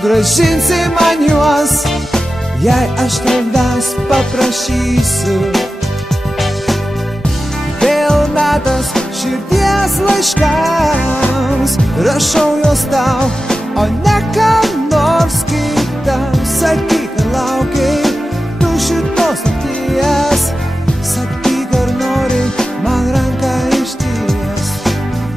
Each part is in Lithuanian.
sugrąžinsi man juos, jei aš tavęs paprašysiu. Vėl metas širdies laiškams, rašau juos tau, o ne kam nors kitam. Sakyk, ar laukiai tu šitos nakties, sakyk, ar nori man ranką išties.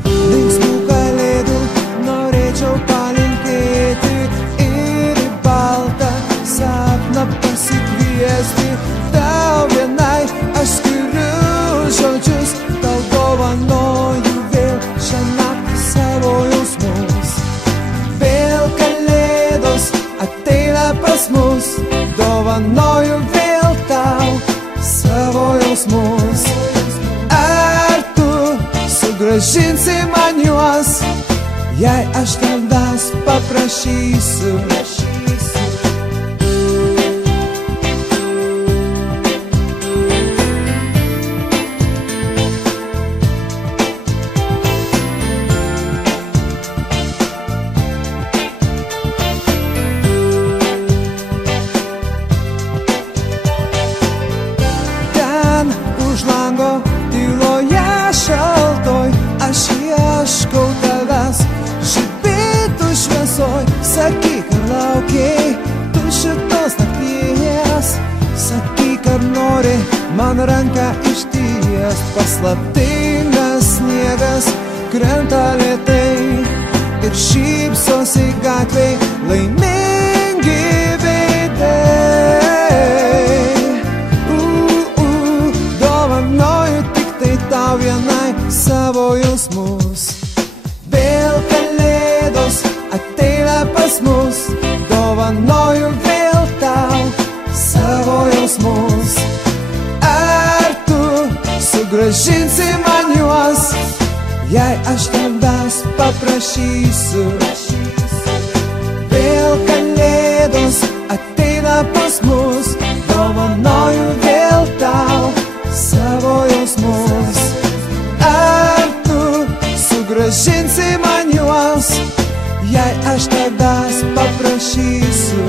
Linksmų kalėdų norėčiau palinkėti ir į baltą sapną pasikviesti. Tau vienai aš skiriu žodžius, tau dovanoju vėl šią naktį savo jausmus. Vėl kalėdos ateina pas mus, dovanoju vėl tau savo jausmus. Ar tu sugrąžinsi man juos, jei aš tavęs paprašysiu? Šaltoj, aš ieškau tavęs, žibėtų šviesoj. Sakyk, ar laukiai tu šitos nakties, sakyk, ar nori man ranką išties. Paslaptingas sniegas krenta lėtai ir šypsosi gatvėj laimingi veidai. Dovanoju tiktai tau vienai savo jausmus. Vėl kalėdos ateina pas mus, dovanoju vėl tau savo jausmus. Ar tu sugrąžinsi man juos, jei aš tavęs paprašysiu? Vėl kalėdos ateina pas mus, dovanoju vėl tau savo jausmus. Ar tu sugrąžinsi man juos, jei aš tavęs paprašysiu?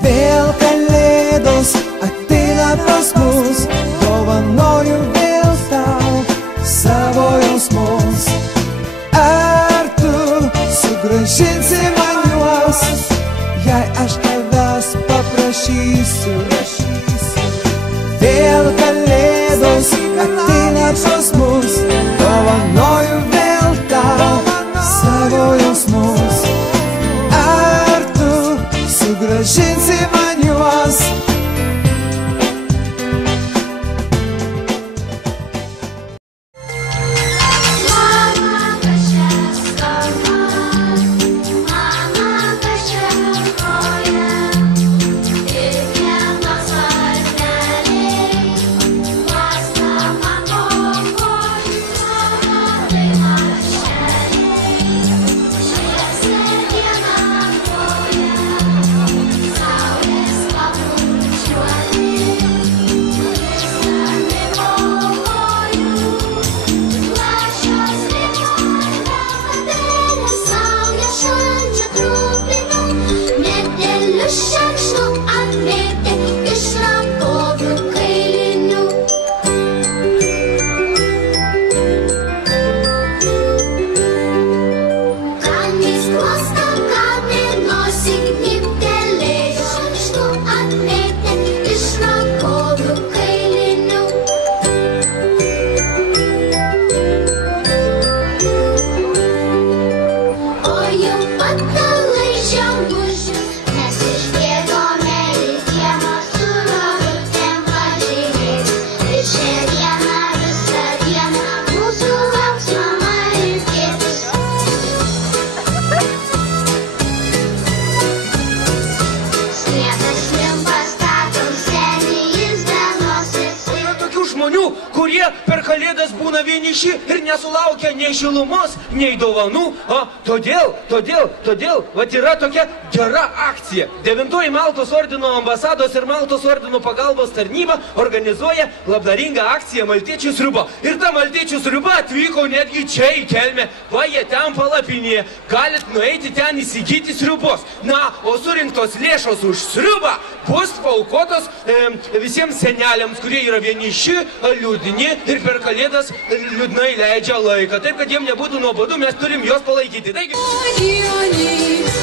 Vėl kalėdos ateina pas mus, dovanoju vėl tau savo jausmus. vieniši ir nesulaukia nei šilumos, nei dovanų, o todėl, vat yra tokia gera akcija. 9 Maltos ordino ambasados ir Maltos ordino pagalbos tarnyba organizuoja labdaringą akciją Maltiečių sriuba. Ir ta Maltiečių sriuba atvyko netgi čia į Kelmę, va jie ten palapinėje, galit nueiti ten įsigyti sriubos. Na, o surinktos lėšos už sriubą bus paukotos visiems seneliams, kurie yra vieniši, liūdini ir per Kalėdas liūdnai leidžia laiką. Taip, kad jiem nebūtų nuobodu, mes turim juos palaikyti. Taigi...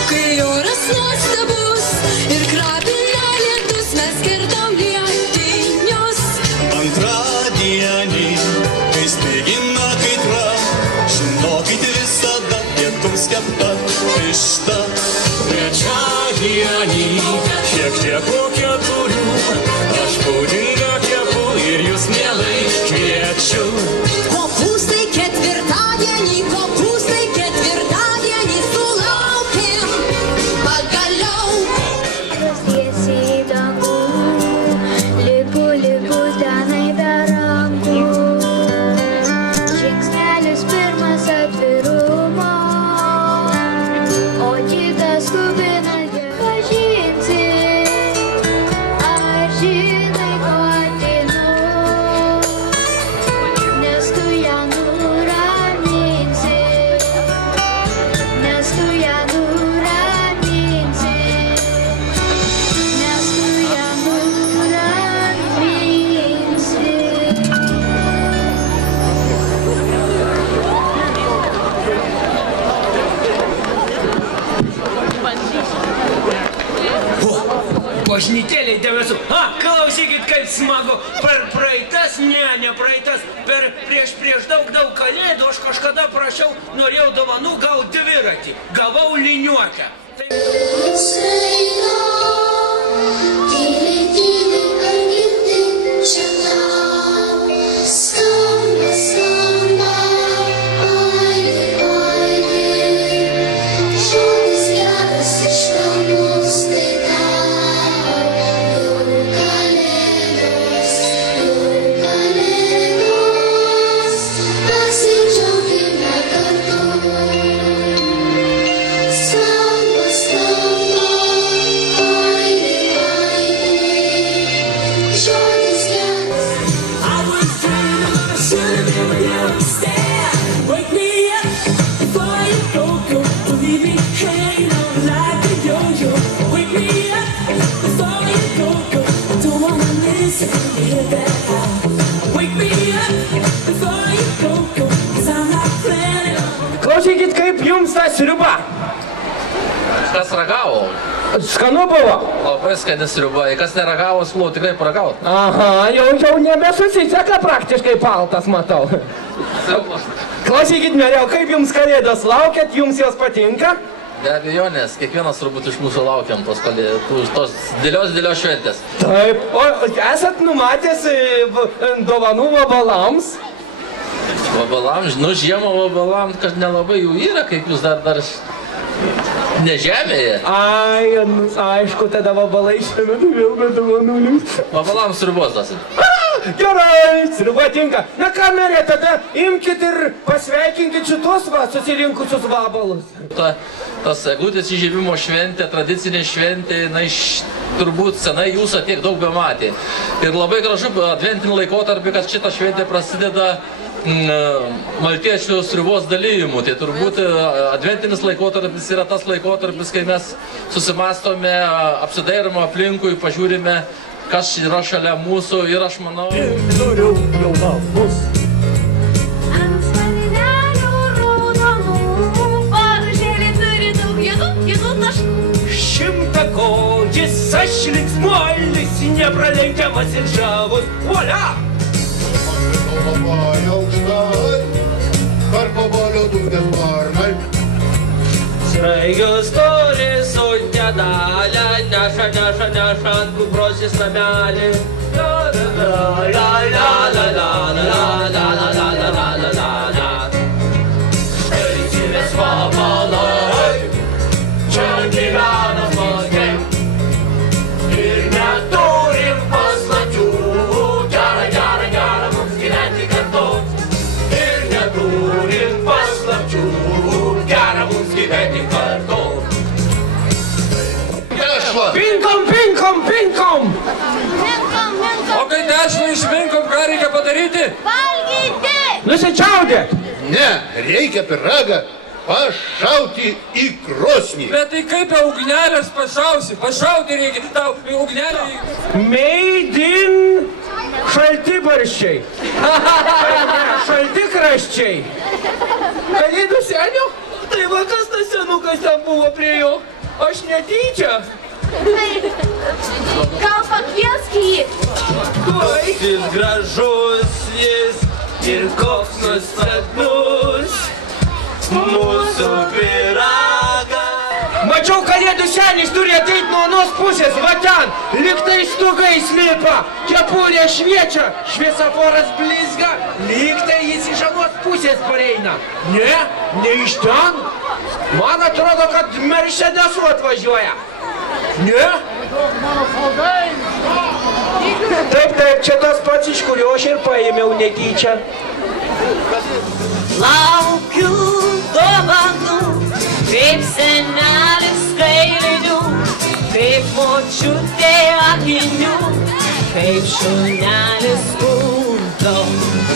Kai oras nuostabus ir krapina lietus, mes girdam lietinius. Antradienį, kai spėgina kaitra, žinokit visada pietums kepta višta. Trečiadienį, šiek tiek po 4, aš pudingą kepu ir jūs mielai kviečiu. Kopūstai ketvirtadienį sulaukėm pagaliau. Tiesiai į dangų, lipu tenai be rankų. Žingsnelis pirmas atvirumo, o kitas skubina pažinti. Ar žinai, ko atinu, nes tu ją nuraminsi, nes tu ją nuraminsi, nes tu ją nuraminsi. Bažnytėliai debesų. Klausykit, kaip smagu. Per praeitas, ne praeitas, prieš daug Kalėdų aš kažkada prašiau, norėjau dovanų gauti dviratį. Gavau liniuotę. Klausykit, kaip jums ta sriuba? Kas ragavo? Skanu buvo? Labai skani sriuba. Kas neragavo, siūlau tikrai paragauti. Aha, jau nebesusiseka praktiškai paltas, matau. Klausykit, mėliau, kaip jums Kalėdos laukiat, jums jos patinka? Be abejonės, kiekvienas turbūt iš mūsų laukiam tos dėlios šventės. Taip, o esat numatęs dovanų vabalams? Vabalams, žiemą vabalams, kad nelabai jų yra, kaip jūs dar ne žemėje. Ai, aišku, tada vabalai šiandien vėl be dovanų. Vabalams sriubos duosim. Gerai, sriuba tinka. Na ką, merė, tada imkit ir pasveikinkit šitos susirinkusius vabalus. Tas eglutės įžiebimo šventė, tradicinė šventė, turbūt senai jūsų tiek daug bematė. Ir labai gražu adventinį laikotarpį, kad šita šventė prasideda maltiečių sriubos dalyjimu. Tai turbūt adventinis laikotarpis yra tas laikotarpis, kai mes susimastome, apsidairome aplinkui, pažiūrime, kas yra šalia mūsų ir aš manau... Turiu jau namus. Ant smalnelių raudonų pažėlė turi daug juodų taškų. Šimtakojis, aš linksmuolis, nepralenkiamas ir žavus. Volia! Labai aukštai, karkobalio dūzgės sparnai. Sraigius turi su nedalė, neša ant kuprosis namelį. La la la la la la la la la la la la la la la. Štai vabalai, čia gyvena smagiai ir neturim paslapčių. Gera mums gyventi kartu ir Minkom, pinkom. O kai dešinį išminkom, ką reikia padaryti? Valgyti! Nusičiaudėk. Ne, reikia pyragą pašauti į krosnį. Bet tai kaip be ugnelės pašausi? Pašauti reikia, tau ugnelė... Made in šaltibarščiai. Šaltikraščiai. Kalėdų senio? Tai va kas tas senukas ten buvo prie jo? Aš netyčia. Gal pakviesk jį? Tuoj. Jis gražus jis ir koks nuostabus mūsų pyragas. Mačiau, kalėdų senis turi ateit nuo anos pusės, va ten, lygtai stugais lipa, kepurė šviečia, šviesaforas blizga, lygtai jis iš anos pusės pareina. Ne iš ten. Man atrodo, kad Mercedesu atvažiuoja. Ne? Taip, čia tas pats, iš kurio aš ir paėmiau netyčia. Laukiu dovanų, kaip senelis kailinių, kaip močiutė akinių, kaip šunelis kumpio,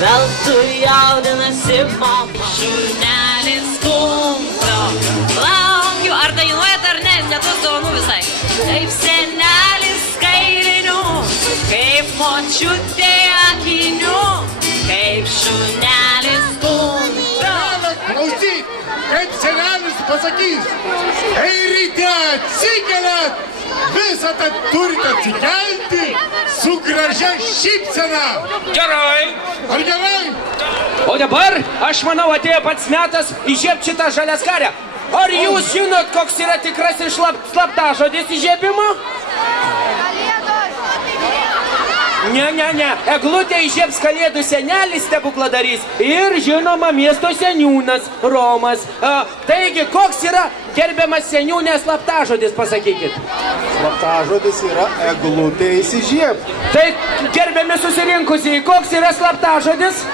veltui jaudinasi mama. Šunelis kumpio, laukiu, ar dainuojat ar ne, netus dovanų visai. Kaip senelis kailinių, kaip močiutė akinių, kaip šunelis kumpio. Klausyk, kaip senelis pasakys, kai ryte atsikeliat, visą tą turite atsikelti su gražia šypsena. Gerai. Ar gerai? O dabar, aš manau, atėjo pats metas įžiebti šitą žaliaskarę. Ar jūs žinot, koks yra tikrasis slaptažodis įžiebimo? Ne. Eglutė įžiebs kalėdų senelis stebukladarys ir, žinoma, miesto seniūnas Romas. Taigi, koks yra gerbiamas seniūnės slaptažodis, pasakykit? Slaptažodis yra eglutė įsižieb. Tai, gerbiami susirinkusieji, koks yra slaptažodis?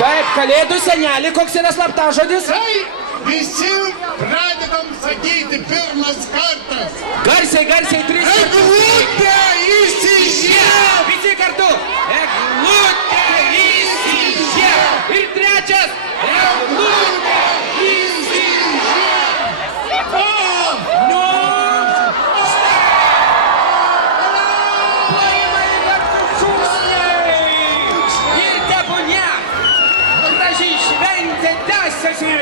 Taip, kalėdų senelį, koks yra slaptažodis? Tai visi pradedam sakyti pirmas kartas. Garsiai, 3 kartus. Eglutė įsižieb! Visi kartu. Eglutė įsižieb. Ir trečias. Eglutė įsižieb. Nu. Paimai kartu šūksniai. Ir tebūnie. Gražiai šventė tęsiasi.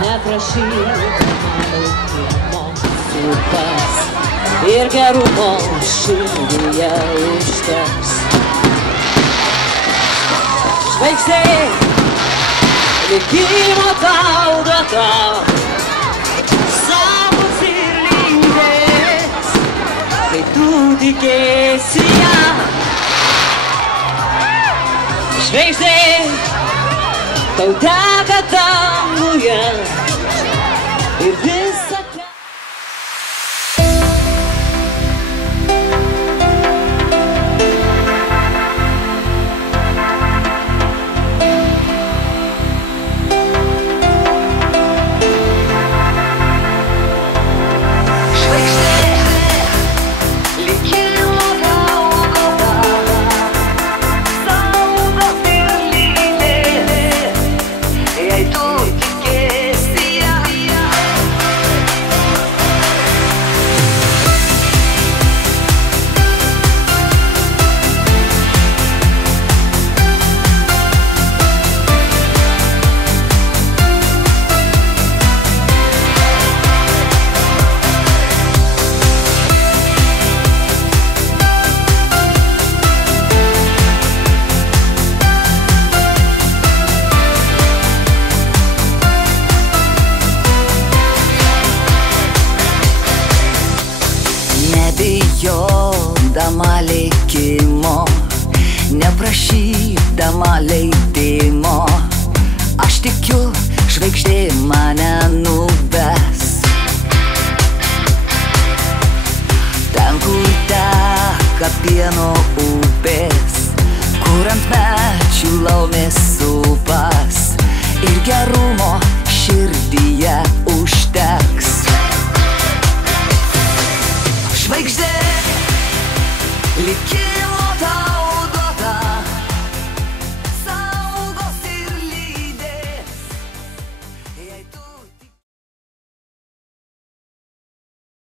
Neprašyk mano supas ir gerumo širdyje užteks. Žvaigždė, likimo tau duota, savus ir lydės, kai tu tikėsi ją. Žvaigždė, tau teka danguje ir visą kelią. Nebijodama likimo, neprašydama leidimo, aš tikiu, žvaigždė mane nuves. Ten, kur teka pieno upės, kur ant medžių laumės supas ir gerumo širdyje užteks. Žvaigždė, likime.